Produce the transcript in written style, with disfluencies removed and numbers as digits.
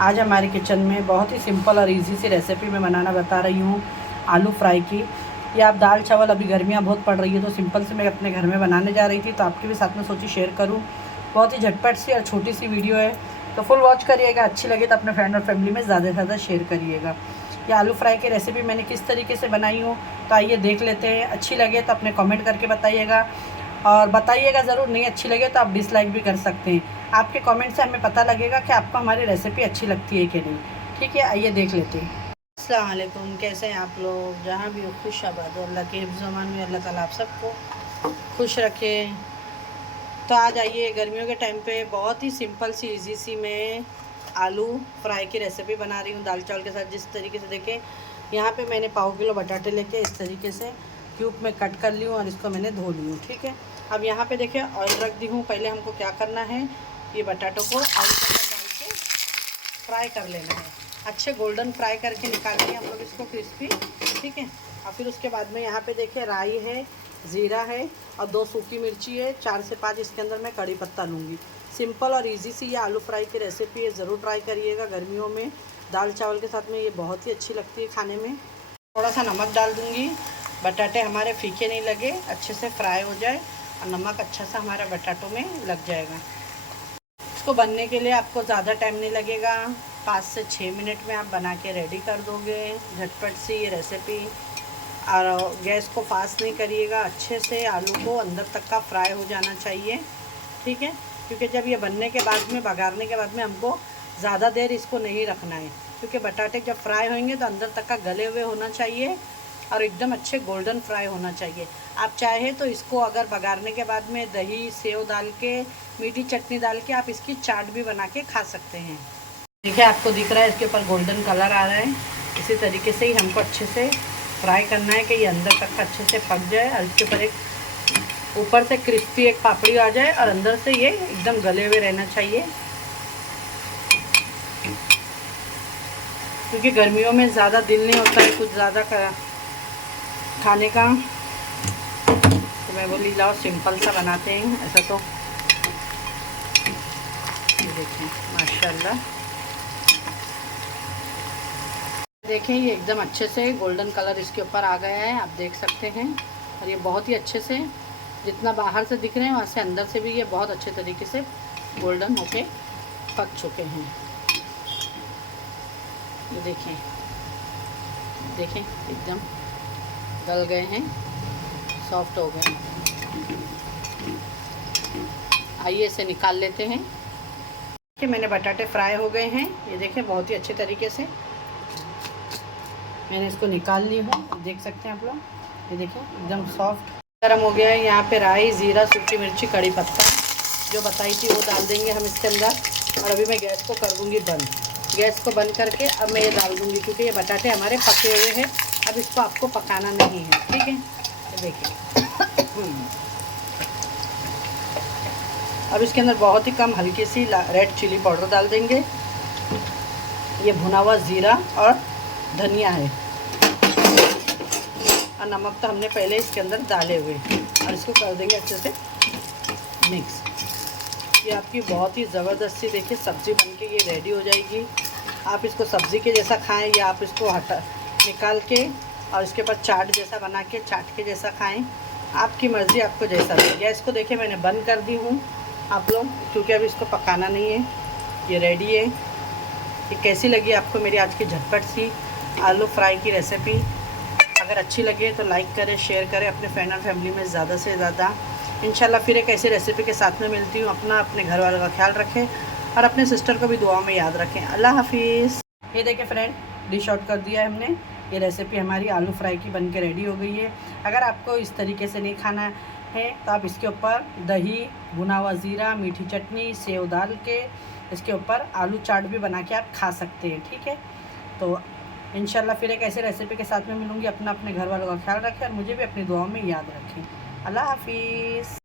आज हमारे किचन में बहुत ही सिंपल और इजी सी रेसिपी मैं बनाना बता रही हूँ आलू फ्राई की। ये आप दाल चावल, अभी गर्मियाँ बहुत पड़ रही है तो सिंपल से मैं अपने घर में बनाने जा रही थी, तो आपके भी साथ में सोची शेयर करूँ। बहुत ही झटपट सी और छोटी सी वीडियो है, तो फुल वॉच करिएगा। अच्छी लगे तो अपने फ्रेंड और फैमिली में ज़्यादा से ज़्यादा शेयर करिएगा। ये आलू फ्राई की रेसिपी मैंने किस तरीके से बनाई हूँ, तो आइए देख लेते हैं। अच्छी लगे तो अपने कमेंट करके बताइएगा, और बताइएगा ज़रूर। नहीं अच्छी लगे तो आप डिसलाइक भी कर सकते हैं। आपके कमेंट से हमें पता लगेगा कि आपको हमारी रेसिपी अच्छी लगती है कि नहीं। ठीक है, आइए देख लेते हैं। अस्सलाम वालेकुम, कैसे हैं आप लोग? जहाँ भी हो खुश आबाद हो। अल्लाह के हिफ्ज़-ओ-अमान में अल्लाह ताला आप सबको खुश रखे। तो आज आइए, गर्मियों के टाइम पे बहुत ही सिंपल सी इजी सी मैं आलू फ्राई की रेसिपी बना रही हूँ दाल चावल के साथ। जिस तरीके से देखें, यहाँ पे मैंने पाव किलो बटाटे लेके इस तरीके से क्यूब में कट कर ली हूँ और इसको मैंने धो ली हूँ। ठीक है, अब यहाँ पे देखिए ऑयल रख दी हूँ। पहले हमको क्या करना है, ये बटाटों को ऑयल के अंदर डाल के फ्राई कर लेना है। अच्छे गोल्डन फ्राई करके निकालेंगे हम लोग इसको क्रिस्पी। ठीक है, और फिर उसके बाद में यहाँ पे देखिए राई है, ज़ीरा है और 2 सूखी मिर्ची है, 4 से 5 इसके अंदर मैं कड़ी पत्ता लूँगी। सिंपल और इजी सी ये आलू फ्राई की रेसिपी है, ज़रूर ट्राई करिएगा। गर्मियों में दाल चावल के साथ में ये बहुत ही अच्छी लगती है खाने में। थोड़ा सा नमक डाल दूँगी, बटाटे हमारे फीके नहीं लगे, अच्छे से फ्राई हो जाए और नमक अच्छा सा हमारा बटाटों में लग जाएगा। इसको बनने के लिए आपको ज़्यादा टाइम नहीं लगेगा, 5 से 6 मिनट में आप बना के रेडी कर दोगे झटपट सी ये रेसिपी। और गैस को फास्ट नहीं करिएगा, अच्छे से आलू को अंदर तक का फ्राई हो जाना चाहिए। ठीक है, क्योंकि जब ये बनने के बाद में, बघारने के बाद में हमको ज़्यादा देर इसको नहीं रखना है, क्योंकि बटाटे जब फ्राई होंगे तो अंदर तक का गले हुए होना चाहिए और एकदम अच्छे गोल्डन फ्राई होना चाहिए। आप चाहे तो इसको अगर बघारने के बाद में दही सेव डाल के, मीठी चटनी डाल के आप इसकी चाट भी बना के खा सकते हैं। देखिए, आपको दिख रहा है इसके ऊपर गोल्डन कलर आ रहा है। इसी तरीके से ही हमको अच्छे से फ्राई करना है कि ये अंदर तक का अच्छे से पक जाए और इसके ऊपर एक ऊपर से क्रिस्पी एक पापड़ी आ जाए और अंदर से ये एकदम गले हुए रहना चाहिए। क्योंकि गर्मियों में ज़्यादा दिल नहीं होता है कुछ ज़्यादा खाने का, तो मैं बोली लाओ सिंपल सा बनाते हैं। ऐसा तो देखें माशाल्लाह, देखें ये एकदम अच्छे से गोल्डन कलर इसके ऊपर आ गया है, आप देख सकते हैं। और ये बहुत ही अच्छे से, जितना बाहर से दिख रहे हैं वहाँ से अंदर से भी ये बहुत अच्छे तरीके से गोल्डन होके पक चुके हैं। ये देखें, देखें एकदम गल गए हैं, सॉफ्ट हो गए। आइए इसे निकाल लेते हैं। कि मैंने बटाटे फ्राई हो गए हैं, ये देखें बहुत ही अच्छे तरीके से मैंने इसको निकाल ली हूँ। देख सकते हैं आप लोग, ये देखें एकदम सॉफ्ट। गर्म हो गया है। यहाँ पे राई, ज़ीरा, सूखी मिर्ची, कड़ी पत्ता जो बताई थी वो डाल देंगे हम इसके अंदर। और अभी मैं गैस को कर दूँगी बंद। गैस को बंद करके अब मैं ये डाल दूँगी, क्योंकि ये बटाटे हमारे पके हुए हैं। अब इसको आपको पकाना नहीं है। ठीक है, तो देखिए अब इसके अंदर बहुत ही कम हल्की सी रेड चिली पाउडर डाल देंगे। ये भुना हुआ ज़ीरा और धनिया है, और नमक तो हमने पहले इसके अंदर डाले हुए, और इसको कर देंगे अच्छे से मिक्स। ये आपकी बहुत ही ज़बरदस्त सी देखिए सब्ज़ी बनके ये रेडी हो जाएगी। आप इसको सब्ज़ी के जैसा खाएं या आप इसको निकाल के और इसके ऊपर चाट जैसा बना के चाट के जैसा खाएं, आपकी मर्ज़ी, आपको जैसा लगे। गैस को देखिए मैंने बंद कर दी हूँ आप लोग, क्योंकि अभी इसको पकाना नहीं है, ये रेडी है। ये कैसी लगी आपको मेरी आज की झटपट सी आलू फ्राई की रेसिपी? अगर अच्छी लगे तो लाइक करें, शेयर करें अपने फ्रेंड और फैमिली में ज़्यादा से ज़्यादा। इंशाल्लाह फिर एक ऐसी रेसिपी के साथ में मिलती हूँ। अपने घर वालों का ख्याल रखें और अपने सिस्टर को भी दुआओं में याद रखें। अल्लाह हाफिज़। ये देखिए फ्रेंड, डिश आउट कर दिया है हमने। ये रेसिपी हमारी आलू फ्राई की बन के रेडी हो गई है। अगर आपको इस तरीके से नहीं खाना है तो आप इसके ऊपर दही, भुना हुआ ज़ीरा, मीठी चटनी, सेव डाल के इसके ऊपर आलू चाट भी बना के आप खा सकते हैं। ठीक है, तो इंशाल्लाह फिर एक ऐसी रेसिपी के साथ में मिलूँगी। अपने घर वालों का ख्याल रखें और मुझे भी अपनी दुआओं में याद रखें। अल्लाह हाफिज़।